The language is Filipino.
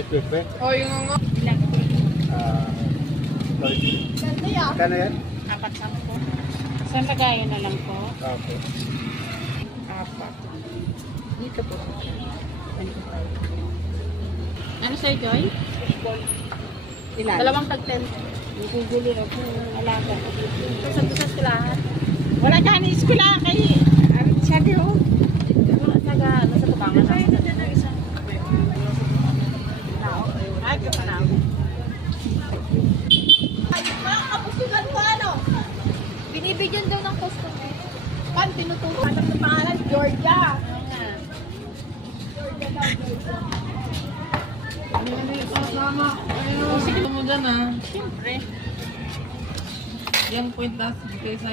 Ay, pepe. O, yung nga. Kano yan? 4-10. Isang lagayan na lang po. Okay. 4. Dito po. Ano sa'yo, Joy? Ilan? Dalawang tag-10. Bibili ako ng alaga. Saan to sa eskwelahan? Wala ka ni eskwela kay. Ano siya di ho? Nasa tubangan na. Ay, kapanaw. Ay, kapusugan ko ano? Binibigyan daw ng customer. Pan, tinuturo. Alam ng pangalan, Georgia. Sige mo dyan ah. Siyempre. Yung point last kaysa